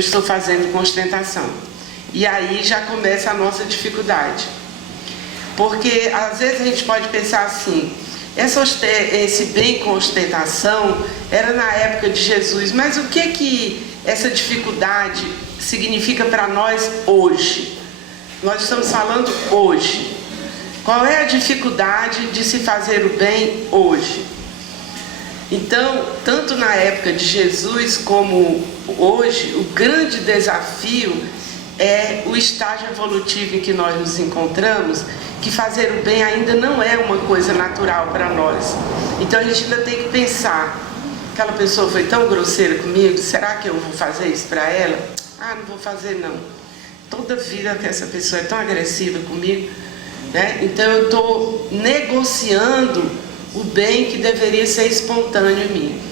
estou fazendo com ostentação. E aí já começa a nossa dificuldade. Porque às vezes a gente pode pensar assim, esse bem com ostentação era na época de Jesus, mas o que essa dificuldade significa para nós hoje? Nós estamos falando hoje. Qual é a dificuldade de se fazer o bem hoje? Então, tanto na época de Jesus como hoje, o grande desafio é o estágio evolutivo em que nós nos encontramos, que fazer o bem ainda não é uma coisa natural para nós. Então a gente ainda tem que pensar, aquela pessoa foi tão grosseira comigo, será que eu vou fazer isso para ela? Ah, não vou fazer não. Toda vida que essa pessoa é tão agressiva comigo, né? Então eu estou negociando o bem que deveria ser espontâneo em mim.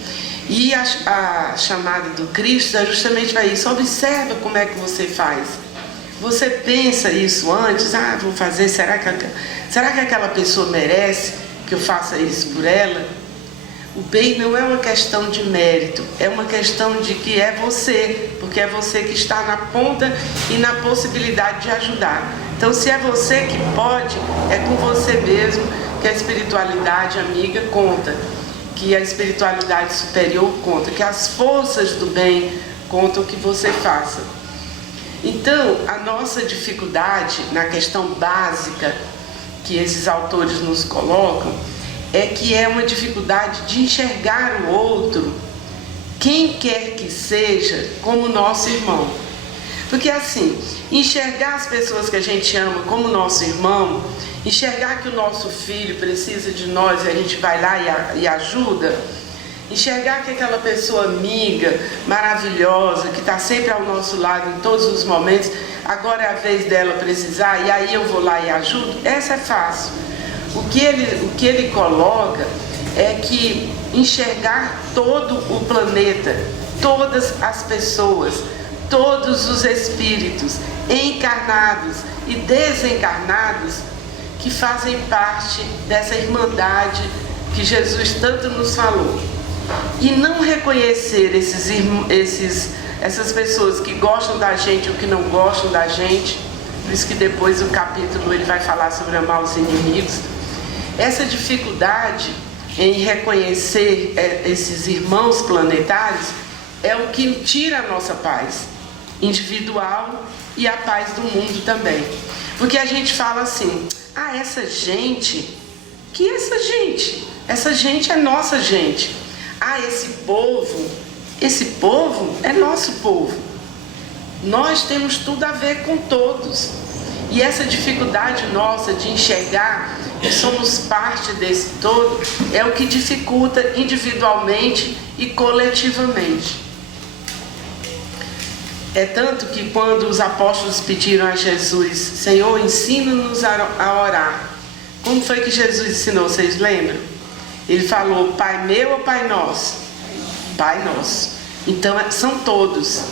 E a chamada do Cristo é justamente para isso. Observa como é que você faz. Você pensa isso antes, vou fazer, será que aquela pessoa merece que eu faça isso por ela? O bem não é uma questão de mérito, é uma questão de que é você, porque é você que está na ponta e na possibilidade de ajudar. Então, se é você que pode, é com você mesmo que a espiritualidade amiga conta, que a espiritualidade superior conta, que as forças do bem contam que você faça. Então, a nossa dificuldade na questão básica que esses autores nos colocam é que é uma dificuldade de enxergar o outro, quem quer que seja, como nosso irmão. Porque assim, enxergar as pessoas que a gente ama como nosso irmão, enxergar que o nosso filho precisa de nós e a gente vai lá e ajuda, enxergar que aquela pessoa amiga, maravilhosa, que está sempre ao nosso lado em todos os momentos, agora é a vez dela precisar e aí eu vou lá e ajudo, essa é fácil. O que ele coloca é que enxergar todo o planeta, todas as pessoas, todos os espíritos, encarnados e desencarnados, que fazem parte dessa irmandade que Jesus tanto nos falou. E não reconhecer essas pessoas que gostam da gente ou que não gostam da gente, por isso que depois o capítulo ele vai falar sobre amar os inimigos. Essa dificuldade em reconhecer esses irmãos planetários é o que tira a nossa paz individual e a paz do mundo também. Porque a gente fala assim, essa gente? Que essa gente? Essa gente é nossa gente. Esse povo é nosso povo. Nós temos tudo a ver com todos. E essa dificuldade nossa de enxergar que somos parte desse todo é o que dificulta individualmente e coletivamente. É tanto que quando os apóstolos pediram a Jesus, Senhor, ensina-nos a orar. Como foi que Jesus ensinou, vocês lembram? Ele falou, Pai meu ou Pai nosso? Pai nosso. Então são todos.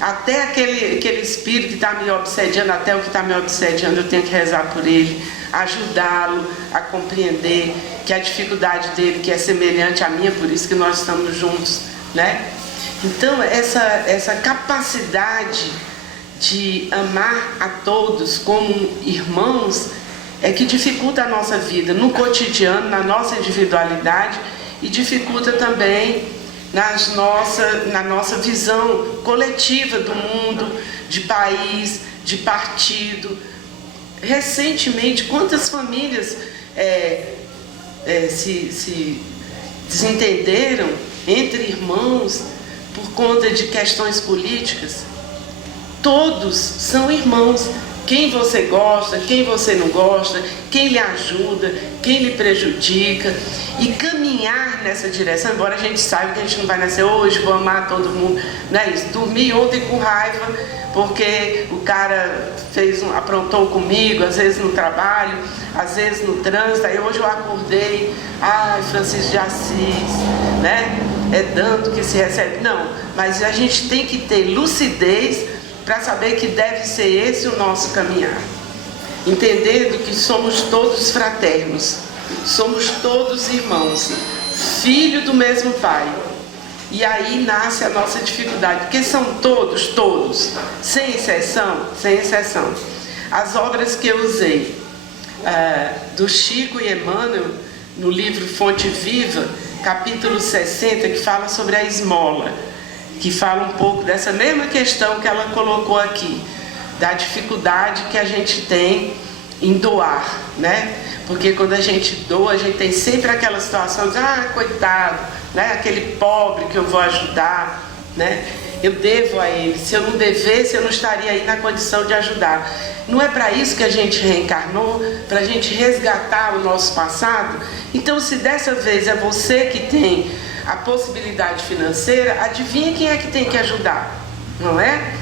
Até aquele espírito que está me obsediando, até o que está me obsediando, eu tenho que rezar por ele, ajudá-lo a compreender que a dificuldade dele, que é semelhante à minha, por isso que nós estamos juntos, né? Então, essa capacidade de amar a todos como irmãos é que dificulta a nossa vida no cotidiano, na nossa individualidade e dificulta também na nossa visão coletiva do mundo, de país, de partido. Recentemente, quantas famílias se desentenderam entre irmãos por conta de questões políticas? Todos são irmãos. Quem você gosta, quem você não gosta, quem lhe ajuda, quem lhe prejudica. E caminhar nessa direção, embora a gente saiba que a gente não vai nascer hoje, vou amar todo mundo. Não é isso. Dormi ontem com raiva porque o cara aprontou comigo, às vezes no trabalho, às vezes no trânsito. Aí hoje eu acordei, Francisco de Assis, né? É dando que se recebe. Não, mas a gente tem que ter lucidez para saber que deve ser esse o nosso caminhar. Entendendo que somos todos fraternos, somos todos irmãos, filho do mesmo Pai. E aí nasce a nossa dificuldade, porque são todos, sem exceção, as obras que eu usei, do Chico e Emmanuel, no livro Fonte Viva, capítulo 60, que fala sobre a esmola, que fala um pouco dessa mesma questão que ela colocou aqui, da dificuldade que a gente tem em doar, né? Porque quando a gente doa, a gente tem sempre aquela situação de, coitado, né? Aquele pobre que eu vou ajudar, né? Eu devo a ele. Se eu não devesse, eu não estaria aí na condição de ajudar. Não é para isso que a gente reencarnou, para a gente resgatar o nosso passado? Então, se dessa vez é você que tem a possibilidade financeira, adivinha quem é que tem que ajudar, não é?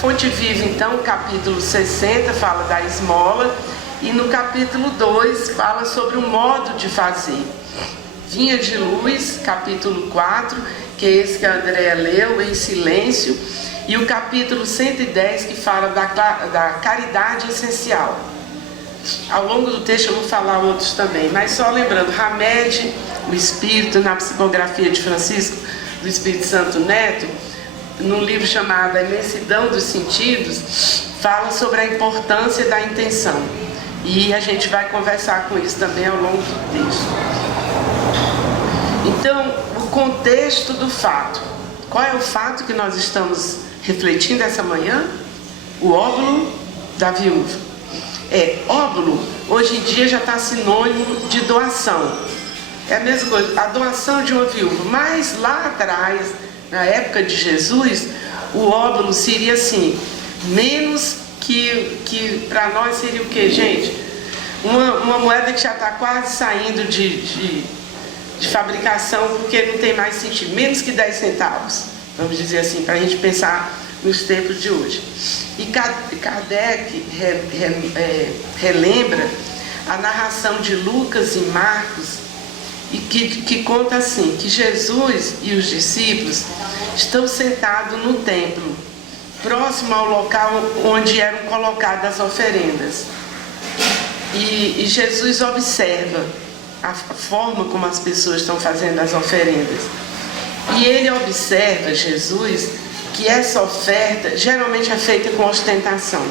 Fonte Viva, então, capítulo 60, fala da esmola, e no capítulo 2 fala sobre o modo de fazer. Vinha de Luz, capítulo 4, que é esse que a Andréa leu, em silêncio, e o capítulo 110, que fala da caridade essencial. Ao longo do texto eu vou falar outros também, mas só lembrando, Hamed, o Espírito, na psicografia de Francisco do Espírito Santo Neto, num livro chamado A Imensidão dos Sentidos, fala sobre a importância da intenção. E a gente vai conversar com isso também ao longo do texto. Então, o contexto do fato. Qual é o fato que nós estamos refletindo essa manhã? O óvulo da viúva. Óvulo, hoje em dia já está sinônimo de doação. É a mesma coisa, a doação de uma viúva. Mas lá atrás, na época de Jesus, o óvulo seria assim, menos que para nós seria o que, gente? Uma moeda que já está quase saindo de fabricação, porque não tem mais sentido, menos que 10 centavos, vamos dizer assim, para a gente pensar nos tempos de hoje. E Kardec relembra a narração de Lucas e Marcos, e que conta assim, que Jesus e os discípulos estão sentados no templo, próximo ao local onde eram colocadas as oferendas. E Jesus observa a forma como as pessoas estão fazendo as oferendas. E ele observa, Jesus, que essa oferta geralmente é feita com ostentação.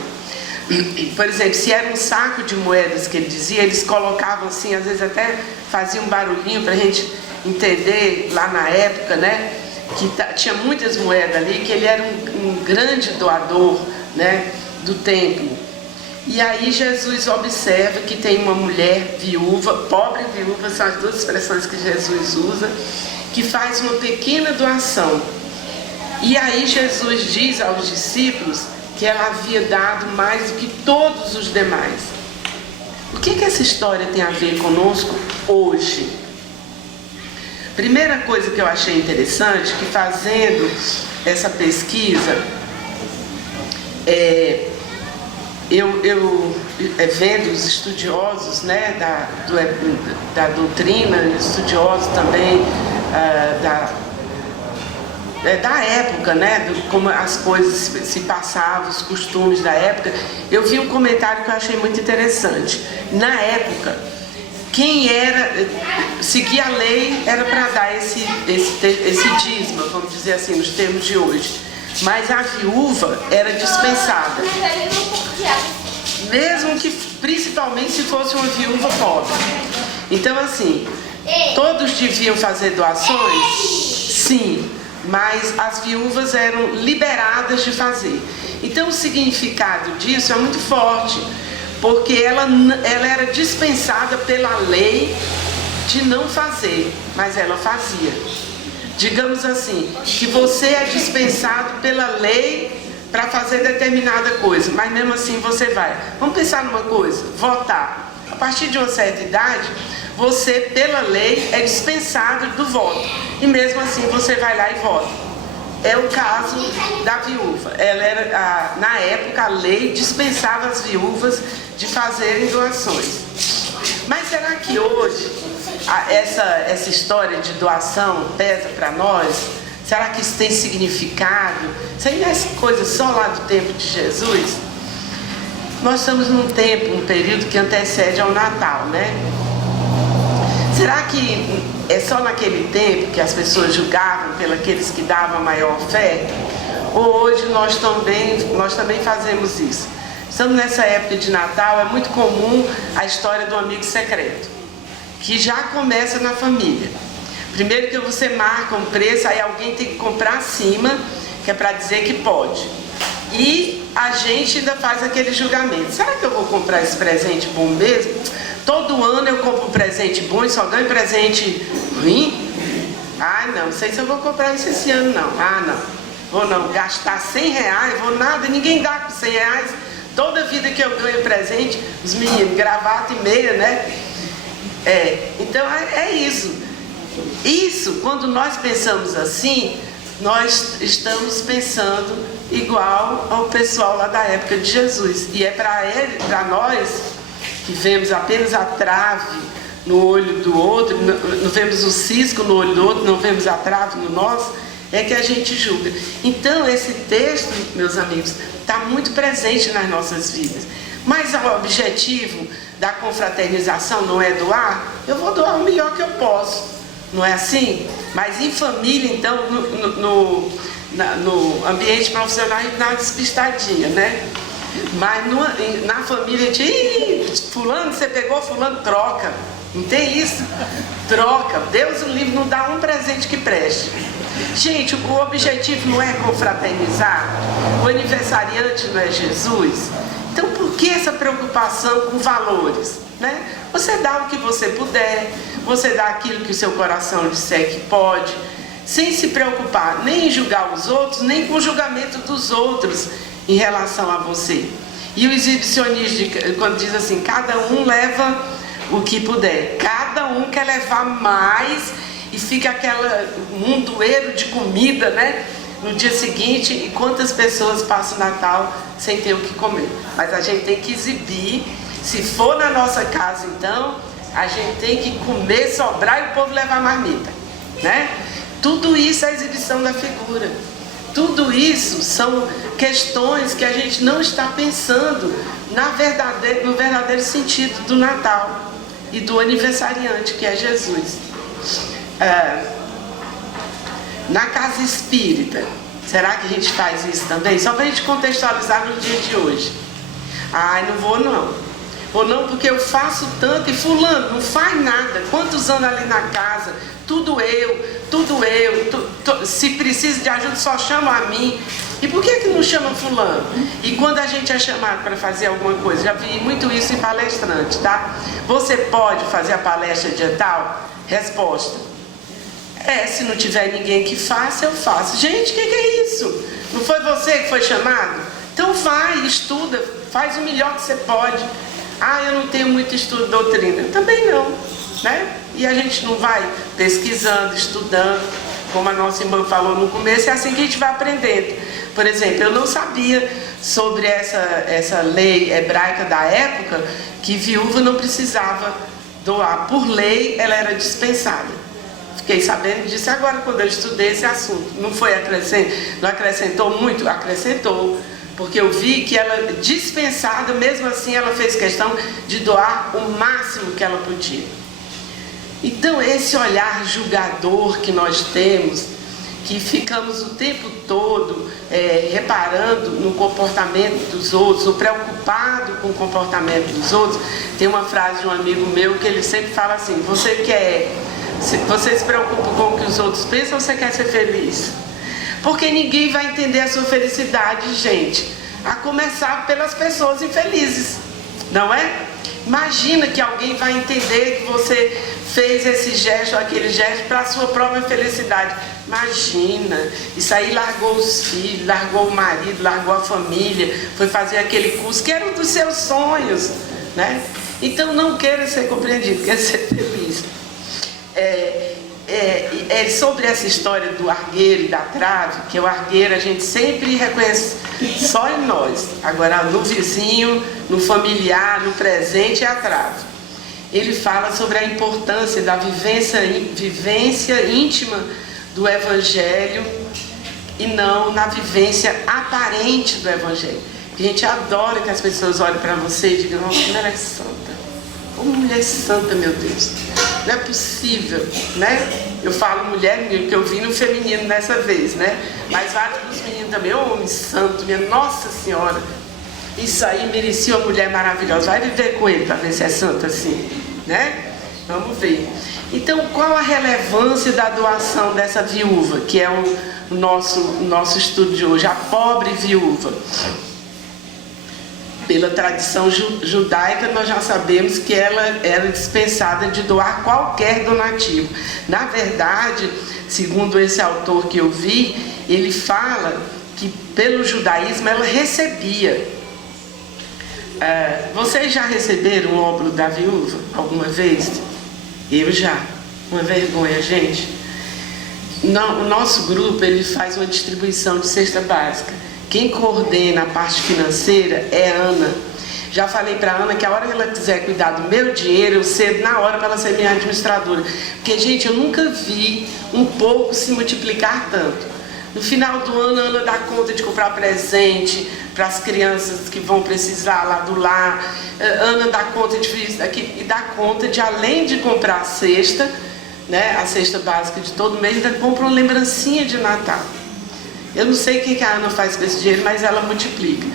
Por exemplo, se era um saco de moedas que ele dizia, eles colocavam assim, às vezes até faziam um barulhinho para a gente entender lá na época, né? Que tinha muitas moedas ali, que ele era um grande doador, né, do templo. E aí Jesus observa que tem uma mulher viúva, pobre e viúva, são as duas expressões que Jesus usa, que faz uma pequena doação. E aí Jesus diz aos discípulos que ela havia dado mais do que todos os demais. O que essa história tem a ver conosco hoje? Primeira coisa que eu achei interessante, que fazendo essa pesquisa, vendo os estudiosos, né, da doutrina, estudiosos também da época, né, como as coisas se passavam, os costumes da época, eu vi um comentário que eu achei muito interessante. Na época, quem seguia a lei era para dar esse dízimo, vamos dizer assim, nos termos de hoje. Mas a viúva era dispensada. Mesmo que, principalmente se fosse uma viúva pobre. Então, assim, todos deviam fazer doações? Sim, mas as viúvas eram liberadas de fazer. Então, o significado disso é muito forte, porque ela era dispensada pela lei de não fazer, mas ela fazia. Digamos assim, que você é dispensado pela lei para fazer determinada coisa, mas mesmo assim você vai. Vamos pensar numa coisa, votar. A partir de uma certa idade, você, pela lei, é dispensado do voto. E mesmo assim você vai lá e vota. É o caso da viúva. Na época, a lei dispensava as viúvas de fazerem doações. Mas será que hoje essa história de doação pesa para nós? Será que isso tem significado? Isso aí não é coisa só lá do tempo de Jesus? Nós estamos num tempo, um período que antecede ao Natal, né? Será que é só naquele tempo que as pessoas julgavam pelos que davam maior fé? Ou hoje nós também fazemos isso? Estamos nessa época de Natal, é muito comum a história do amigo secreto, que já começa na família. Primeiro que você marca um preço, aí alguém tem que comprar acima, que é para dizer que pode. E a gente ainda faz aquele julgamento. Será que eu vou comprar esse presente bom mesmo? Todo ano eu compro um presente bom e só ganho presente ruim? Ai, não sei se eu vou comprar isso esse ano, não. Ah, não. Vou não. Gastar 100 reais, vou nada. Ninguém dá com 100 reais. Toda vida que eu ganho presente, os meninos, gravata e meia, né? Então é isso. Isso, quando nós pensamos assim, nós estamos pensando igual ao pessoal lá da época de Jesus. E é para nós, que vemos apenas a trave no olho do outro, não vemos o cisco no olho do outro, não vemos a trave no nosso, é que a gente julga. Então esse texto, meus amigos, está muito presente nas nossas vidas. Mas o objetivo da confraternização não é doar? Eu vou doar o melhor que eu posso, não é assim? Mas em família, então, no ambiente profissional, a gente dá uma despistadinha, né? Mas na família, a gente, fulano, você pegou, fulano, troca. Não tem isso? Troca. Deus, o livro não dá um presente que preste. Gente, o objetivo não é confraternizar? O aniversariante não é Jesus? Então, por que essa preocupação com valores? Né? Você dá o que você puder, você dá aquilo que o seu coração disser que pode, sem se preocupar nem em julgar os outros, nem com o julgamento dos outros em relação a você. E o exibicionista, quando diz assim, cada um leva o que puder, cada um quer levar mais, e fica um montoeiro de comida, né? No dia seguinte, e quantas pessoas passam o Natal sem ter o que comer. Mas a gente tem que exibir. Se for na nossa casa, então, a gente tem que comer, sobrar e o povo levar marmita, né? Tudo isso é a exibição da figura. Tudo isso são questões que a gente não está pensando no verdadeiro sentido do Natal e do aniversariante, que é Jesus. Na casa espírita, será que a gente faz isso também? Só para a gente contextualizar no dia de hoje. Ai, não vou não. Vou não porque eu faço tanto e fulano não faz nada. Quantos anos ali na casa? Tudo eu. Se precisa de ajuda, só chama a mim. E por que não chama fulano? E quando a gente é chamado para fazer alguma coisa, já vi muito isso em palestrante, tá? Você pode fazer a palestra dia tal? Resposta: se não tiver ninguém que faça, eu faço. Gente, o que é isso? Não foi você que foi chamado? Então vai, estuda, faz o melhor que você pode. Ah, eu não tenho muito estudo de doutrina. Também não, né? E a gente não vai pesquisando, estudando, como a nossa irmã falou no começo, é assim que a gente vai aprendendo. Por exemplo, eu não sabia sobre essa lei hebraica da época, que viúva não precisava doar. Por lei, ela era dispensada. Fiquei sabendo disso agora quando eu estudei esse assunto. Não acrescentou muito? Acrescentou. Porque eu vi que ela, dispensada, mesmo assim, ela fez questão de doar o máximo que ela podia. Então, esse olhar julgador que nós temos, que ficamos o tempo todo reparando no comportamento dos outros, ou preocupado com o comportamento dos outros. Tem uma frase de um amigo meu que ele sempre fala assim: você se preocupa com o que os outros pensam ou você quer ser feliz? Porque ninguém vai entender a sua felicidade, gente, a começar pelas pessoas infelizes, não é? Imagina que alguém vai entender que você fez esse gesto ou aquele gesto para a sua própria felicidade. Imagina, isso aí largou os filhos, largou o marido, largou a família, foi fazer aquele curso que era um dos seus sonhos, né? Então não queira ser compreendido, queira ser feliz. Sobre essa história do argueiro e da trave, que o argueiro a gente sempre reconhece só em nós. Agora no vizinho, no familiar, no presente é a trave. Ele fala sobre a importância da vivência íntima do Evangelho e não na vivência aparente do Evangelho. A gente adora que as pessoas olhem para você e digam: nossa, como ela é santa, como mulher santa, meu Deus. não é possível, né? Eu falo mulher, menino, que eu vi no feminino dessa vez, né? Mas vários dos meninos também, homem santo, minha Nossa Senhora, isso aí merecia uma mulher maravilhosa. Vai viver com ele para ver se é santo assim, né? Vamos ver. Então, qual a relevância da doação dessa viúva, que é o nosso estudo de hoje, a pobre viúva? Pela tradição judaica, nós já sabemos que ela era dispensada de doar qualquer donativo. Na verdade, segundo esse autor que eu vi, ele fala que pelo judaísmo ela recebia. Vocês já receberam o óbolo da viúva alguma vez? Eu já. Uma vergonha, gente. O nosso grupo, ele faz uma distribuição de cesta básica. Quem coordena a parte financeira é a Ana. Já falei para a Ana que a hora que ela quiser cuidar do meu dinheiro, eu cedo na hora para ela ser minha administradora. Porque, gente, eu nunca vi um pouco se multiplicar tanto. No final do ano, a Ana dá conta de comprar presente para as crianças que vão precisar lá do lar. A Ana dá conta e dá conta de, além de comprar a cesta, né, a cesta básica de todo mês, ainda compra uma lembrancinha de Natal. Eu não sei o que a Ana faz com esse dinheiro, mas ela multiplica.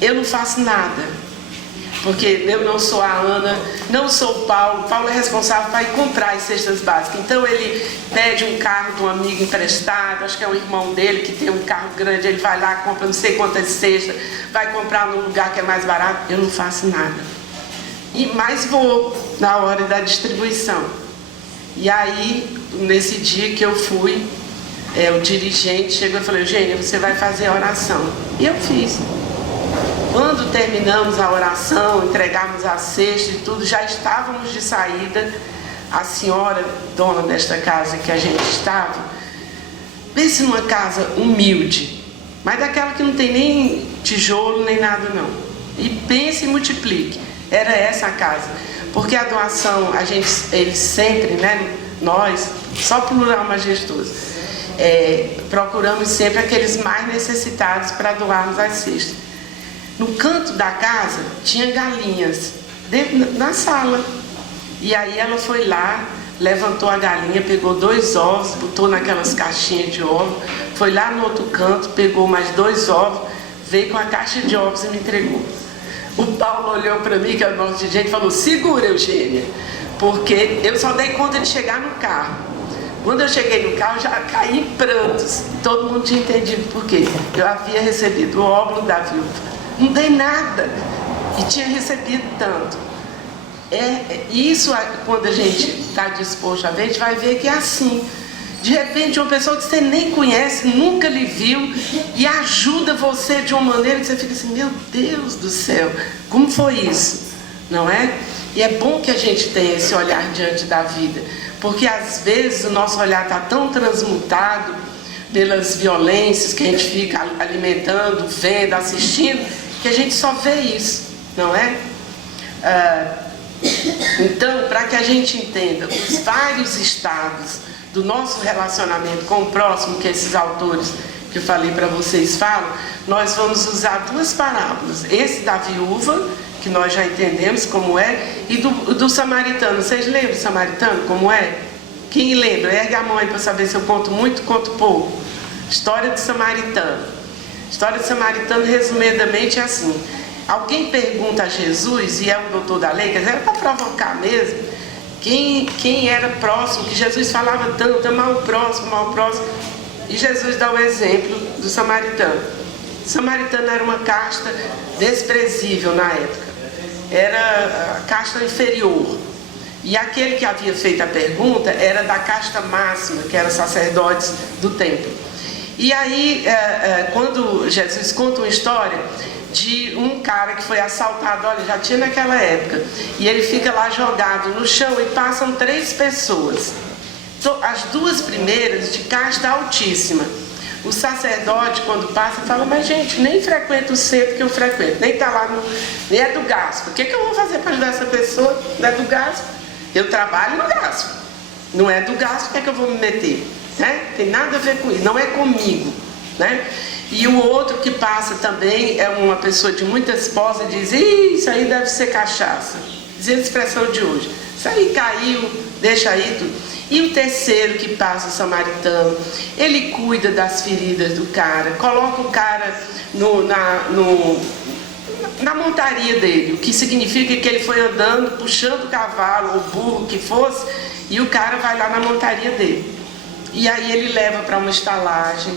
Eu não faço nada, porque eu não sou a Ana, não sou o Paulo. O Paulo é responsável para ir comprar as cestas básicas. Então ele pede um carro de um amigo emprestado, acho que é o irmão dele que tem um carro grande, ele vai lá, compra não sei quantas cestas, vai comprar num lugar que é mais barato. Eu não faço nada. Mas vou na hora da distribuição. E aí, nesse dia que eu fui, o dirigente chegou e falou: Eugênia, você vai fazer a oração. E eu fiz. Quando terminamos a oração, entregamos a cesta e tudo, já estávamos de saída. A senhora, dona desta casa que a gente estava, pense numa casa humilde, mas daquela que não tem nem tijolo, nem nada não. E pense e multiplique. Era essa a casa. Porque a doação, eles sempre, né, nós, só plural majestoso, procuramos sempre aqueles mais necessitados para doarmos as cestas. No canto da casa tinha galinhas, na sala. E aí ela foi lá, levantou a galinha, pegou 2 ovos, botou naquelas caixinhas de ovo, foi lá no outro canto, pegou mais 2 ovos, veio com a caixa de ovos e me entregou. O Paulo olhou para mim, que é o nosso dirigente, e falou: segura, Eugênia, porque eu só dei conta de chegar no carro. Quando eu cheguei no carro, já caí em prantos. Todo mundo tinha entendido por quê. Eu havia recebido o óbolo da viúva. Não dei nada. E tinha recebido tanto. Isso, quando a gente está disposto a ver, a gente vai ver que é assim. De repente, uma pessoa que você nem conhece, nunca lhe viu, e ajuda você de uma maneira que você fica assim: meu Deus do céu, como foi isso? Não é? E é bom que a gente tenha esse olhar diante da vida, porque às vezes o nosso olhar está tão transmutado pelas violências que a gente fica alimentando, vendo, assistindo, que a gente só vê isso, não é? Então, para que a gente entenda os vários estados do nosso relacionamento com o próximo, que esses autores que eu falei para vocês falam, nós vamos usar 2 parábolas. Esse da viúva, que nós já entendemos como é, e do samaritano. Vocês lembram do samaritano como é? Quem lembra? Ergue a mão aí para saber se eu conto muito, conto pouco. História do samaritano. História do samaritano, resumidamente, é assim. Alguém pergunta a Jesus, e é o doutor da lei, quer dizer, era para provocar mesmo, quem era próximo, que Jesus falava tanto: amar o próximo, e Jesus dá o exemplo do samaritano. O samaritano era uma casta desprezível na época, era a casta inferior, e aquele que havia feito a pergunta era da casta máxima, que eram sacerdotes do templo. E aí, quando Jesus conta uma história de um cara que foi assaltado, olha, já tinha naquela época, e ele fica lá jogado no chão e passam 3 pessoas. As 2 primeiras de casta altíssima. O sacerdote, quando passa, fala: mas gente, nem frequenta o centro que eu frequento, nem está lá nem é do Gaspo. O que eu vou fazer para ajudar essa pessoa? Não é do Gaspo? Eu trabalho no Gaspo. Não é do Gaspo, o que é que eu vou me meter? Né? Tem nada a ver com isso, não é comigo, né? E o outro que passa também é uma pessoa de muitas posses e diz: isso aí deve ser cachaça. Dizendo a expressão de hoje. Isso aí caiu deixa aí tudo. E o terceiro que passa, o samaritano, ele cuida das feridas do cara, coloca o cara na montaria dele, o que significa que ele foi andando, puxando o cavalo, ou burro que fosse, e o cara vai lá na montaria dele. E aí ele leva para uma estalagem,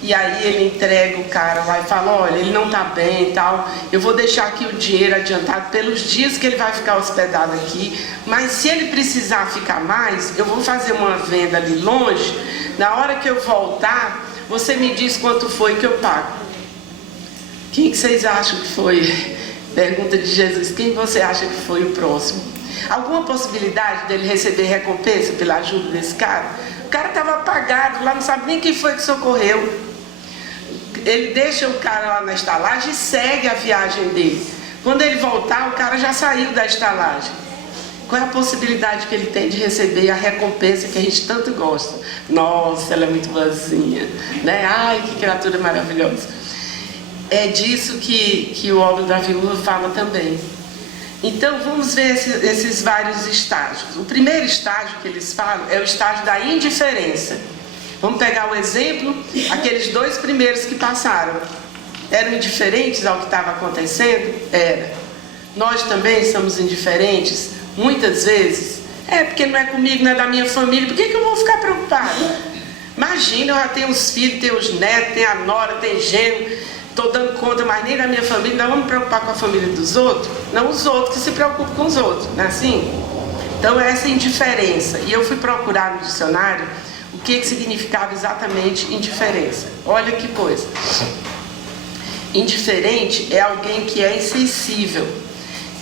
e aí ele entrega o cara lá e fala, olha, ele não está bem e tal, eu vou deixar aqui o dinheiro adiantado pelos dias que ele vai ficar hospedado aqui, mas se ele precisar ficar mais, eu vou fazer uma venda ali longe, na hora que eu voltar, você me diz quanto foi que eu pago. Quem que vocês acham que foi? Pergunta de Jesus, quem você acha que foi o próximo? Alguma possibilidade dele receber recompensa pela ajuda desse cara? O cara estava apagado lá, não sabe nem quem foi que socorreu. Ele deixa o cara lá na estalagem e segue a viagem dele. Quando ele voltar, o cara já saiu da estalagem. Qual é a possibilidade que ele tem de receber a recompensa que a gente tanto gosta? Nossa, ela é muito boazinha, né? Ai, que criatura maravilhosa. É disso que o óbolo da viúva fala também. Então vamos ver esses vários estágios. O primeiro estágio que eles falam é o estágio da indiferença. Vamos pegar o exemplo, aqueles dois primeiros que passaram. Eram indiferentes ao que estava acontecendo? Era. Nós também somos indiferentes, muitas vezes. Porque não é comigo, não é da minha família, por que eu vou ficar preocupado? Imagina, eu já tenho os filhos, tenho os netos, tenho a nora, tenho genro, estou dando conta, mas nem da minha família, não vamos me preocupar com a família dos outros? Não os outros que se preocupam com os outros, não é assim? Então essa indiferença, e eu fui procurar no dicionário o que significava exatamente indiferença. Olha que coisa. Indiferente é alguém que é insensível,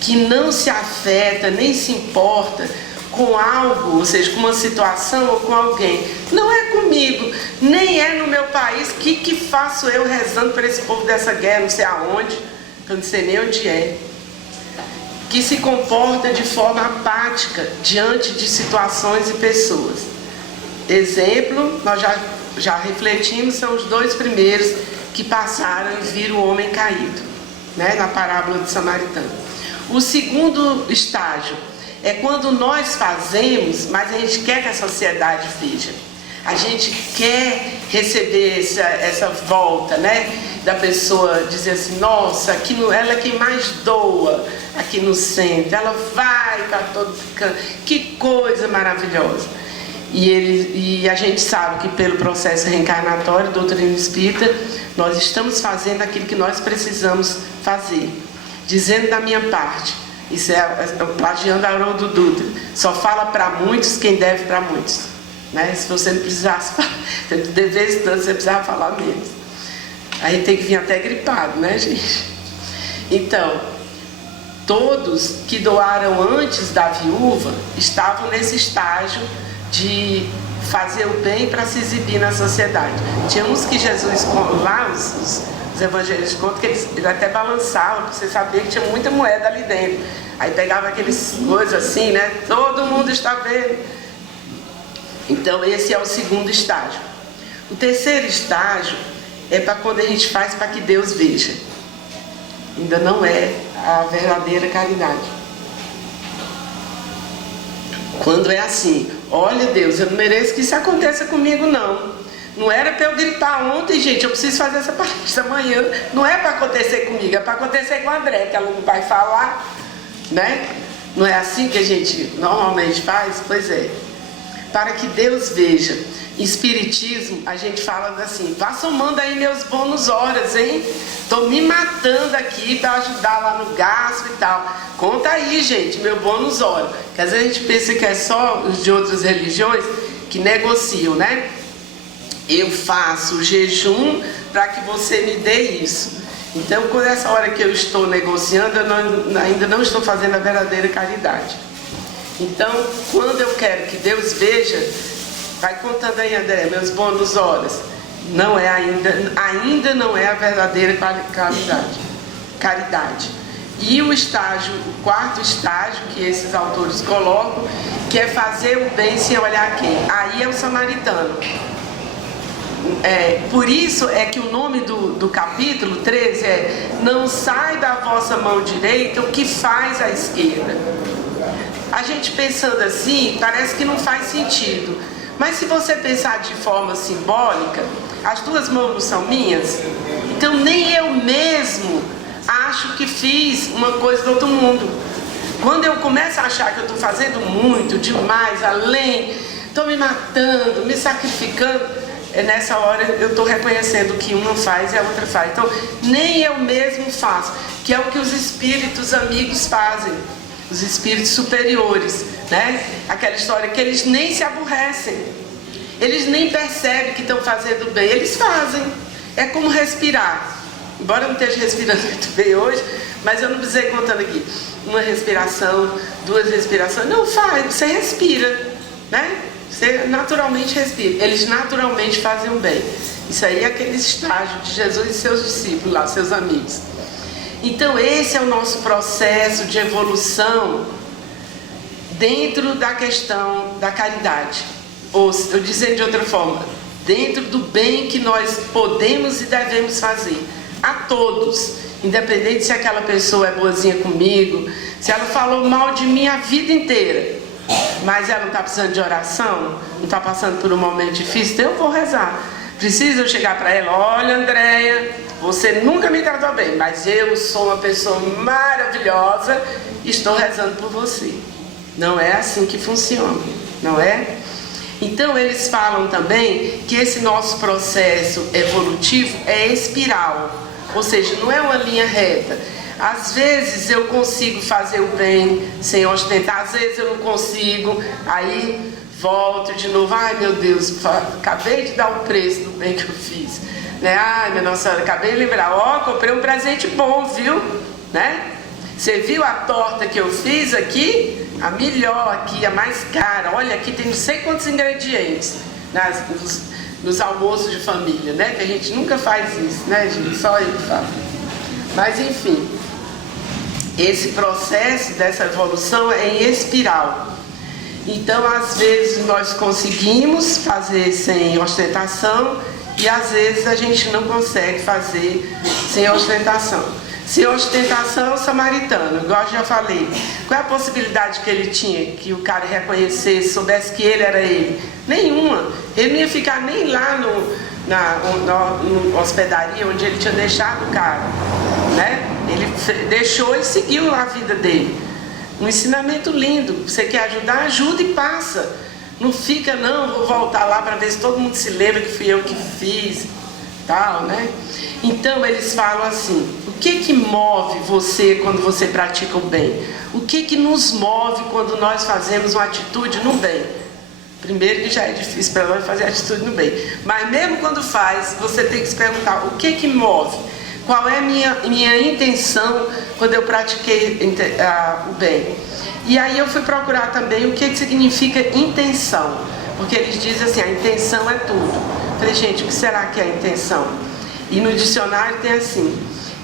que não se afeta, nem se importa com algo, ou seja, com uma situação ou com alguém. Não é comigo, nem é no meu país. O que faço eu rezando para esse povo dessa guerra, não sei aonde, eu não sei nem onde é. Que se comporta de forma apática diante de situações e pessoas. Exemplo, nós já refletimos, são os dois primeiros que passaram e viram o homem caído, né, na parábola do samaritano. O segundo estágio é quando nós fazemos, mas a gente quer que a sociedade veja. A gente quer receber essa volta, né, da pessoa dizer assim, nossa, aqui ela é quem mais doa aqui no centro, ela vai para todo canto, que coisa maravilhosa. E a gente sabe que pelo processo reencarnatório, doutrina espírita, nós estamos fazendo aquilo que nós precisamos fazer. Dizendo da minha parte, isso é plagiando Haroldo Dutra, só fala para muitos quem deve para muitos. Né? Se você não precisasse falar, de vez em quando você precisava falar menos. Aí tem que vir até gripado, né, gente? Então, todos que doaram antes da viúva estavam nesse estágio de fazer o bem para se exibir na sociedade. Tinha uns que Jesus, lá os evangelhos contam que eles até balançavam, para você saber que tinha muita moeda ali dentro. Aí pegava aqueles coisas assim, né? Todo mundo está vendo. Então esse é o segundo estágio. O terceiro estágio é para quando a gente faz para que Deus veja. Ainda não é a verdadeira caridade. Quando é assim, olha Deus, eu não mereço que isso aconteça comigo não. Não era para eu gritar ontem, gente, eu preciso fazer essa palestra amanhã. Não é para acontecer comigo, é para acontecer com a André, que ela não vai falar, né? Não é assim que a gente normalmente faz? Pois é. Para que Deus veja. Em Espiritismo, a gente fala assim, vá somando aí meus bônus horas, hein? Estou me matando aqui para ajudar lá no gasto e tal. Conta aí, gente, meu bônus hora. Porque às vezes a gente pensa que é só os de outras religiões que negociam, né? Eu faço o jejum para que você me dê isso. Então, quando essa hora que eu estou negociando, eu ainda não estou fazendo a verdadeira caridade. Então, quando eu quero que Deus veja, vai contando aí, André, meus bônus horas. Não é ainda não é a verdadeira caridade. E o quarto estágio que esses autores colocam, que é fazer o bem sem olhar quem. Aí é o samaritano. Por isso é que o nome do capítulo 13 é: não sai da vossa mão direita o que faz a esquerda. A gente pensando assim, parece que não faz sentido. Mas se você pensar de forma simbólica, as duas mãos não são minhas, então nem eu mesmo acho que fiz uma coisa do outro mundo. Quando eu começo a achar que eu estou fazendo muito, demais, além, estou me matando, me sacrificando, nessa hora eu estou reconhecendo que uma faz e a outra faz. Então, nem eu mesmo faço, que é o que os espíritos amigos fazem, os espíritos superiores, né? Aquela história que eles nem se aborrecem, eles nem percebem que estão fazendo bem, eles fazem. É como respirar. Embora eu não esteja respirando muito bem hoje, mas eu não precisei contando aqui. Uma respiração, duas respirações. Não faz, você respira, né? Você naturalmente respira. Eles naturalmente fazem o bem. Isso aí é aquele estágio de Jesus e seus discípulos lá, seus amigos. Então esse é o nosso processo de evolução dentro da questão da caridade. Ou, eu dizendo de outra forma, dentro do bem que nós podemos e devemos fazer. A todos, independente se aquela pessoa é boazinha comigo, se ela falou mal de mim a vida inteira, mas ela não está precisando de oração, não está passando por um momento difícil, então eu vou rezar. Precisa eu chegar para ela, olha Andréia, você nunca me tratou bem, mas eu sou uma pessoa maravilhosa e estou rezando por você. Não é assim que funciona, não é? Então eles falam também que esse nosso processo evolutivo é espiral. Ou seja, não é uma linha reta. Às vezes eu consigo fazer o bem sem ostentar, às vezes eu não consigo, aí volto de novo, ai meu Deus, acabei de dar o preço do bem que eu fiz, né? Ai minha Nossa Senhora, acabei de lembrar, ó, comprei um presente bom, viu? Né? Você viu a torta que eu fiz aqui? A melhor aqui, a mais cara, olha aqui tem não sei quantos ingredientes nos almoços de família, né? Que a gente nunca faz isso, né, gente? Só eu que falo. Mas, enfim, esse processo dessa evolução é em espiral. Então, às vezes, nós conseguimos fazer sem ostentação e, às vezes, a gente não consegue fazer sem ostentação. Sem ostentação, o samaritano, igual eu já falei. Qual é a possibilidade que ele tinha? Que o cara reconhecesse, soubesse que ele era ele? Nenhuma. Ele não ia ficar nem lá na hospedaria onde ele tinha deixado o cara, né? Ele deixou e seguiu a vida dele. Um ensinamento lindo. Você quer ajudar? Ajuda e passa. Não fica, não, vou voltar lá para ver se todo mundo se lembra que fui eu que fiz, tal, né? Então eles falam assim, o que move você quando você pratica o bem? O que nos move quando nós fazemos uma atitude no bem? Primeiro que já é difícil para nós fazer atitude no bem, mas mesmo quando faz, você tem que se perguntar, o que move? Qual é a minha intenção quando eu pratiquei o bem? E aí eu fui procurar também o que significa intenção, porque eles dizem assim, a intenção é tudo. Eu falei, gente, o que será que é a intenção? E no dicionário tem assim,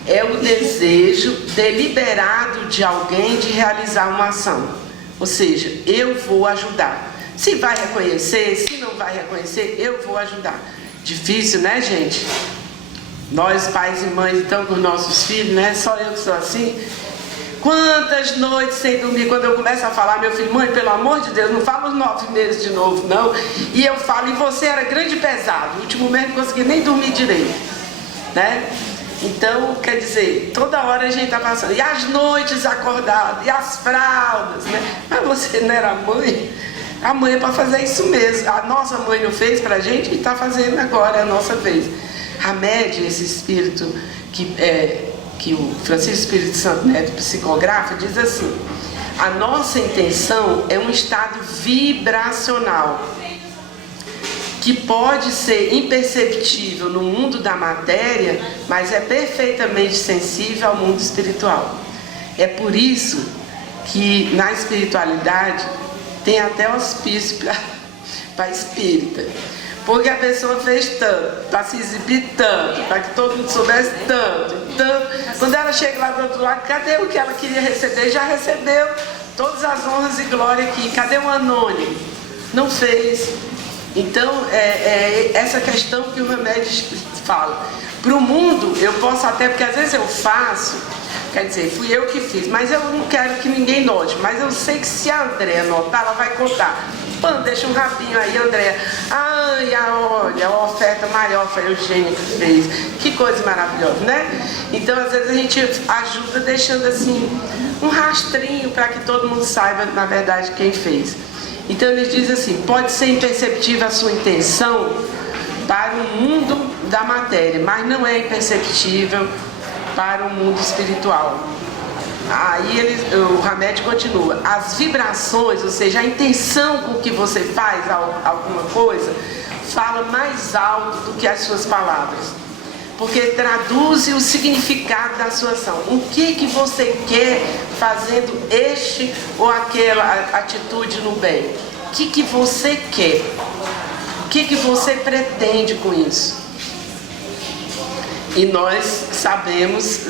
é o desejo deliberado de alguém de realizar uma ação. Ou seja, eu vou ajudar. Se vai reconhecer, se não vai reconhecer, eu vou ajudar. Difícil, né, gente? Nós, pais e mães, então, com os nossos filhos, né? Só eu que sou assim. Quantas noites sem dormir, quando eu começo a falar, meu filho, mãe, pelo amor de Deus, não fala os 9 meses de novo, não. E eu falo, e você era grande e pesado. No último mês não consegui nem dormir direito, né? Então, quer dizer, toda hora a gente está passando. E as noites acordadas, e as fraldas, né? Mas você não era mãe? A mãe é para fazer isso mesmo. A nossa mãe não fez para a gente e está fazendo agora, é a nossa vez. Hamed, esse espírito que o Francisco Espírito Santo Neto psicografa, diz assim, a nossa intenção é um estado vibracional que pode ser imperceptível no mundo da matéria, mas é perfeitamente sensível ao mundo espiritual. É por isso que na espiritualidade tem até hospício para espírita. Porque a pessoa fez tanto, para se exibir tanto, para que todo mundo soubesse tanto. Então, quando ela chega lá do outro lado, cadê o que ela queria receber? Já recebeu todas as honras e glória aqui. Cadê o anônimo? Não fez. Então, é essa questão que o Hamed fala. Para o mundo, eu posso até, porque às vezes eu faço, Quer dizer, fui eu que fiz, mas eu não quero que ninguém note. Mas eu sei que se a Andréia notar, ela vai contar. Pô, deixa um rabinho aí, Andréia. Ai, olha, a oferta maior foi a Eugênia que fez. Que coisa maravilhosa, né? Então, às vezes, a gente ajuda deixando assim um rastrinho para que todo mundo saiba, na verdade, quem fez. Então, ele diz assim: pode ser imperceptível a sua intenção para o mundo da matéria, mas não é imperceptível para o mundo espiritual. Aí o Hamed continua: as vibrações, ou seja, a intenção com que você faz alguma coisa, fala mais alto do que as suas palavras, porque traduz o significado da sua ação. O que você quer fazendo este ou aquela atitude no bem? O que você quer? O que você pretende com isso? E nós sabemos,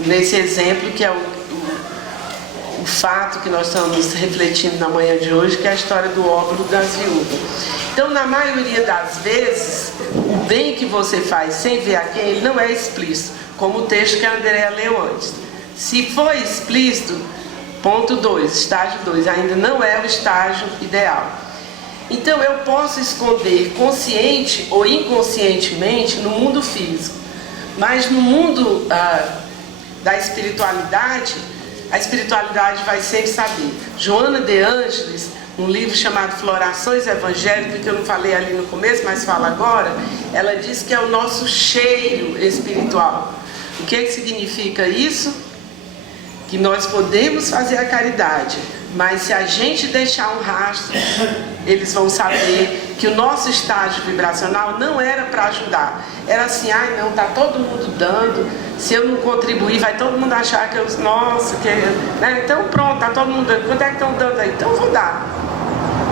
nesse exemplo, que é o fato que nós estamos refletindo na manhã de hoje, que é a história do óbolo das viúvas. Então, na maioria das vezes, o bem que você faz sem ver a quem, ele não é explícito, como o texto que a Andréia leu antes. Se for explícito, ponto 2, estágio 2, ainda não é o estágio ideal. Então, eu posso esconder consciente ou inconscientemente no mundo físico. Mas no mundo da espiritualidade, a espiritualidade vai sempre saber. Joana de Ângeles, um livro chamado Florações Evangélicas, que eu não falei ali no começo, mas falo agora, ela diz que é o nosso cheiro espiritual. O que significa isso? Que nós podemos fazer a caridade, mas se a gente deixar um rastro, eles vão saber que o nosso estágio vibracional não era para ajudar. Era assim: ai não, tá todo mundo dando, se eu não contribuir, vai todo mundo achar que eu, nossa, que, né? Então pronto, tá todo mundo dando, quanto é que estão dando aí? Então eu vou dar.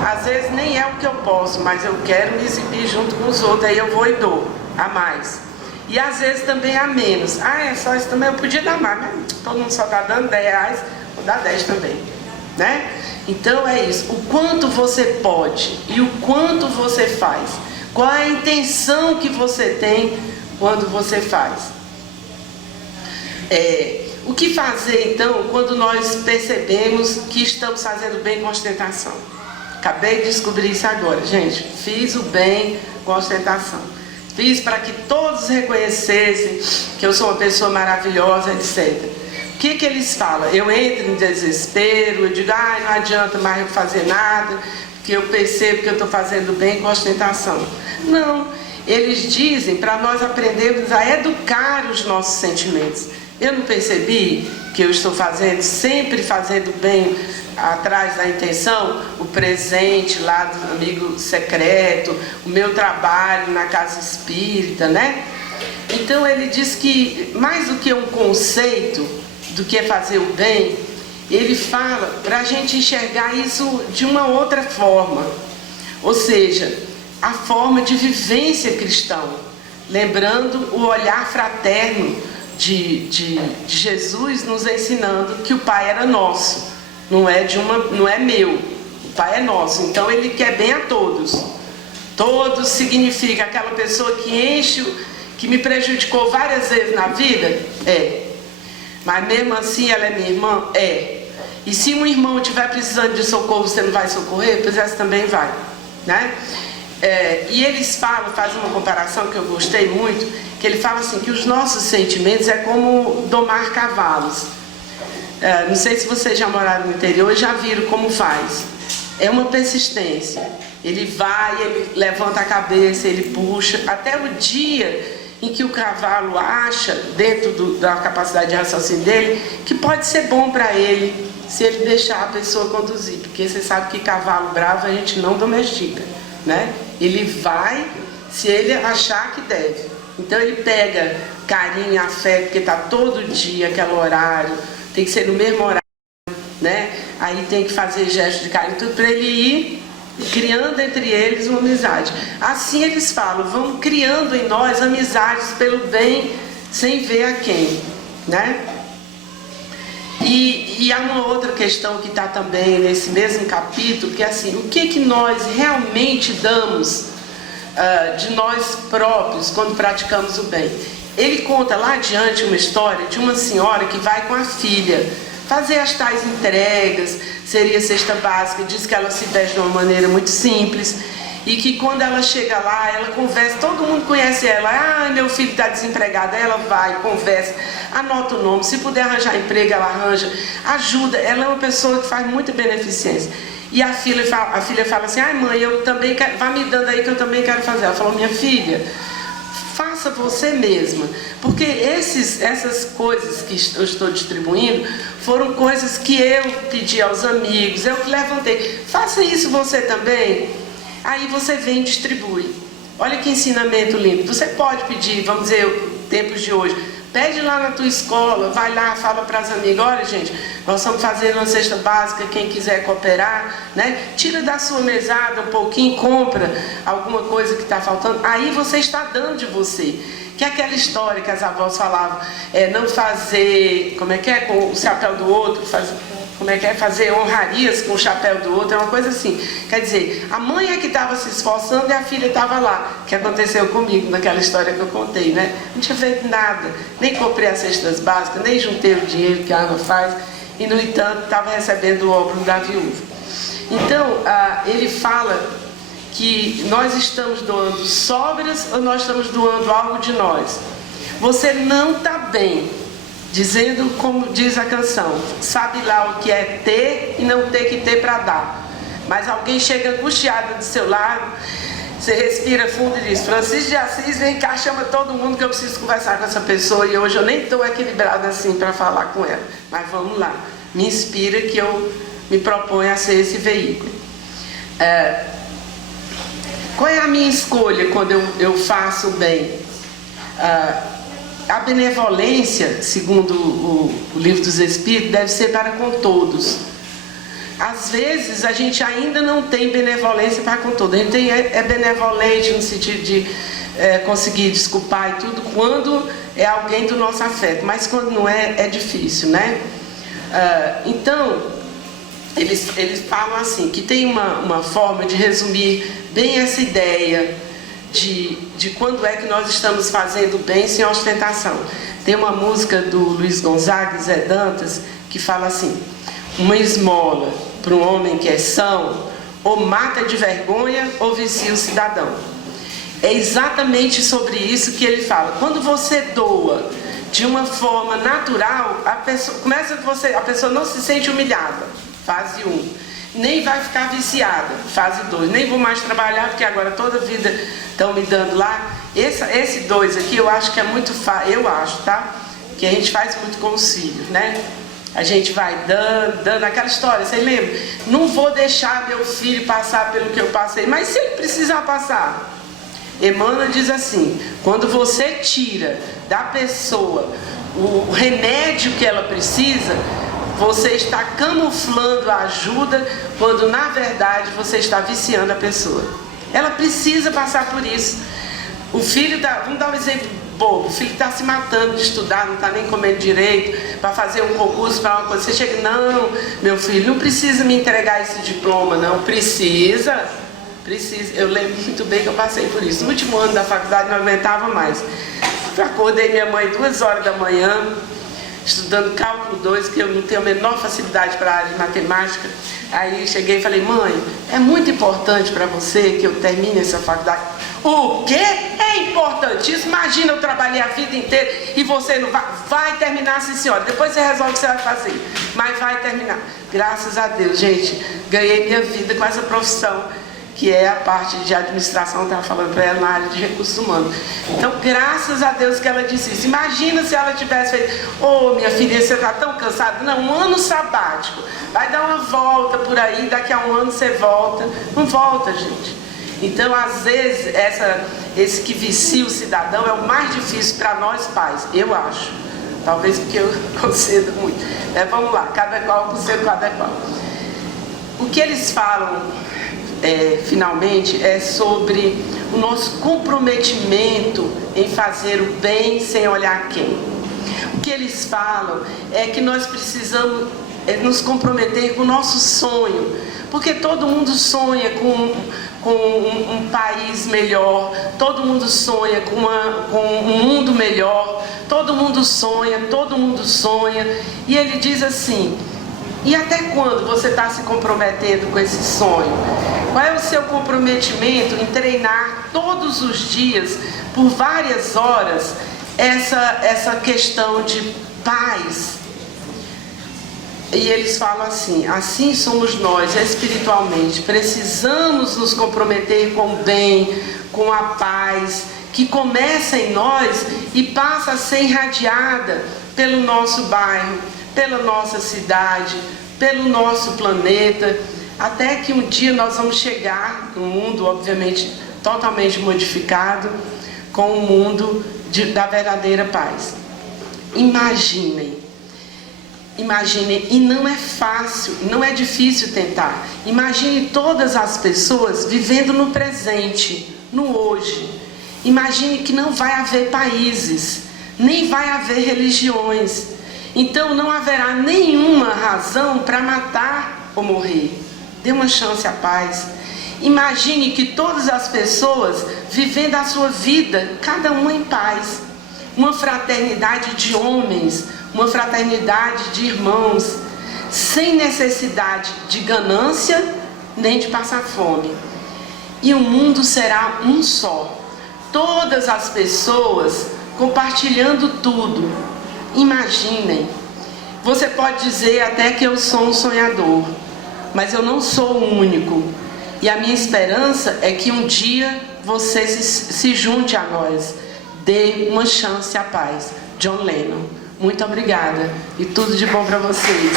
Às vezes nem é o que eu posso, mas eu quero me exibir junto com os outros, aí eu vou e dou a mais. E às vezes também a menos. Ah, é só isso também, eu podia dar mais, mas todo mundo só está dando 10 reais, vou dar 10 também, né? Então é isso, o quanto você pode e o quanto você faz. Qual é a intenção que você tem quando você faz? O que fazer então quando nós percebemos que estamos fazendo bem com ostentação? Acabei de descobrir isso agora, gente. Fiz o bem com ostentação. Fiz para que todos reconhecessem que eu sou uma pessoa maravilhosa, etc. O que eles falam? Eu entro em desespero, eu digo: ai, não adianta mais eu fazer nada, porque eu percebo que eu estou fazendo bem com ostentação. Não, eles dizem para nós aprendermos a educar os nossos sentimentos. Eu não percebi que eu estou sempre fazendo bem atrás da intenção? O presente lá do amigo secreto, o meu trabalho na casa espírita, né? Então ele diz que mais do que um conceito do que é fazer o bem, ele fala para a gente enxergar isso de uma outra forma, ou seja, a forma de vivência cristã, lembrando o olhar fraterno de Jesus nos ensinando que o Pai era nosso, não é meu, o Pai é nosso, então ele quer bem a todos. Todos significa aquela pessoa que me prejudicou várias vezes na vida? Mas mesmo assim ela é minha irmã? E se um irmão estiver precisando de socorro, você não vai socorrer? Pois essa também vai, né? E eles fazem uma comparação que eu gostei muito, que ele fala assim, que os nossos sentimentos é como domar cavalos. Não sei se vocês já moraram no interior e já viram como faz. É uma persistência. Ele vai, ele levanta a cabeça, ele puxa, até o dia em que o cavalo acha, dentro da capacidade de raciocínio dele, que pode ser bom para ele, se ele deixar a pessoa conduzir. Porque você sabe que cavalo bravo a gente não domestica, né? Ele vai se ele achar que deve. Então ele pega carinho, afeto, porque está todo dia, aquele horário, tem que ser no mesmo horário, né? Aí tem que fazer gesto de carinho, tudo para ele ir criando entre eles uma amizade. Assim eles falam, vão criando em nós amizades pelo bem, sem ver a quem, né? E há uma outra questão que está também nesse mesmo capítulo, que é assim, o que nós realmente damos de nós próprios quando praticamos o bem? ele conta lá adiante uma história de uma senhora que vai com a filha fazer as tais entregas, seria cesta básica, diz que ela se veste de uma maneira muito simples, e que quando ela chega lá, ela conversa, todo mundo conhece ela, ah, meu filho está desempregado, ela vai, conversa, anota o nome, se puder arranjar emprego, ela arranja, ajuda, ela é uma pessoa que faz muita beneficência. E a filha fala assim, ai mãe, eu também quero, vai me dando aí que eu também quero fazer. Ela falou, minha filha, faça você mesma, porque essas coisas que eu estou distribuindo foram coisas que eu pedi aos amigos, eu que levantei, faça isso você também. Aí você vem e distribui. Olha que ensinamento lindo. Você pode pedir, vamos dizer, tempos de hoje, pede lá na tua escola, vai lá, fala para as amigas, olha gente, nós estamos fazendo uma cesta básica, quem quiser cooperar, né? Tira da sua mesada um pouquinho, compra alguma coisa que está faltando, aí você está dando de você. Que é aquela história que as avós falavam, não fazer, como é que é, com o chapéu do outro, fazer honrarias com o chapéu do outro, é uma coisa assim. Quer dizer, a mãe é que estava se esforçando e a filha estava lá, que aconteceu comigo naquela história que eu contei, né? Não tinha feito nada, nem comprei as cestas básicas, nem juntei o dinheiro que a Ana faz, e no entanto estava recebendo o óbolo da viúva. Então, ele fala que nós estamos doando sobras ou nós estamos doando algo de nós. Você não está bem, dizendo como diz a canção, sabe lá o que é ter e não ter que ter para dar. Mas alguém chega angustiado do seu lado, você respira fundo e diz, Francisco de Assis, vem cá, chama todo mundo que eu preciso conversar com essa pessoa e hoje eu nem estou equilibrado assim para falar com ela. Mas vamos lá, me inspira que eu me proponho a ser esse veículo. Qual é a minha escolha quando eu faço bem? A benevolência, segundo o Livro dos Espíritos, deve ser para com todos. Às vezes a gente ainda não tem benevolência para com todos. A gente é benevolente no sentido de conseguir desculpar e tudo, quando é alguém do nosso afeto. Mas quando não é difícil, né? Então, eles falam assim, que tem uma forma de resumir bem essa ideia de quando é que nós estamos fazendo bem sem ostentação. Tem uma música do Luiz Gonzaga e Zé Dantas que fala assim, uma esmola para um homem que é são, ou mata de vergonha ou vicia o cidadão. É exatamente sobre isso que ele fala. Quando você doa de uma forma natural, a pessoa não se sente humilhada, fase 1. Nem vai ficar viciada, fase 2. Nem vou mais trabalhar, porque agora toda a vida estão me dando lá. Esse 2 aqui eu acho que é muito fácil, eu acho, tá? Que a gente faz muito com os filhos, né? A gente vai dando aquela história, você lembra? Não vou deixar meu filho passar pelo que eu passei, mas se ele precisar passar. Emmanuel diz assim, quando você tira da pessoa o remédio que ela precisa, você está camuflando a ajuda, quando na verdade você está viciando a pessoa. Ela precisa passar por isso. O filho vamos dar um exemplo bobo, o filho está se matando de estudar, não está nem comendo direito, para fazer um concurso, para uma coisa. Você chega, não, meu filho, não precisa me entregar esse diploma, não, precisa. Eu lembro muito bem que eu passei por isso. No último ano da faculdade não aguentava mais. Acordei minha mãe 2 horas da manhã, estudando cálculo 2, que eu não tenho a menor facilidade para a área de matemática. Aí cheguei e falei, mãe, é muito importante para você que eu termine essa faculdade. O quê? É importantíssimo. Imagina, eu trabalhei a vida inteira e você não vai. Vai terminar, sim senhora. Depois você resolve o que você vai fazer. Mas vai terminar. Graças a Deus, gente, ganhei minha vida com essa profissão, que é a parte de administração, eu estava falando para ela, na área de recursos humanos. Então, graças a Deus que ela disse isso. Imagina se ela tivesse feito, minha filha, você está tão cansada. Não, um ano sabático. Vai dar uma volta por aí, daqui a um ano você volta. Não volta, gente. Então, às vezes, esse que vicia o cidadão é o mais difícil para nós pais, eu acho. Talvez porque eu concedo muito. Vamos lá, cada qual com seu cada qual. O que eles falam, finalmente, é sobre o nosso comprometimento em fazer o bem sem olhar quem. O que eles falam é que nós precisamos nos comprometer com o nosso sonho, porque todo mundo sonha com com um país melhor, todo mundo sonha com um mundo melhor, todo mundo sonha, e ele diz assim: e até quando você está se comprometendo com esse sonho? Qual é o seu comprometimento em treinar todos os dias, por várias horas, essa questão de paz? E eles falam assim: assim somos nós espiritualmente, precisamos nos comprometer com o bem, com a paz, que começa em nós e passa a ser irradiada pelo nosso bairro, pela nossa cidade, pelo nosso planeta, até que um dia nós vamos chegar num mundo, obviamente, totalmente modificado, com um mundo da verdadeira paz. Imaginem, e não é fácil, não é difícil tentar. Imagine todas as pessoas vivendo no presente, no hoje. Imagine que não vai haver países, nem vai haver religiões. Então não haverá nenhuma razão para matar ou morrer. Dê uma chance à paz. Imagine que todas as pessoas vivendo a sua vida, cada uma em paz. Uma fraternidade de homens, uma fraternidade de irmãos, sem necessidade de ganância nem de passar fome. E o mundo será um só. Todas as pessoas compartilhando tudo. Imaginem. Você pode dizer até que eu sou um sonhador, mas eu não sou o único. E a minha esperança é que um dia você se junte a nós. Dê uma chance à paz. John Lennon. Muito obrigada e tudo de bom para vocês.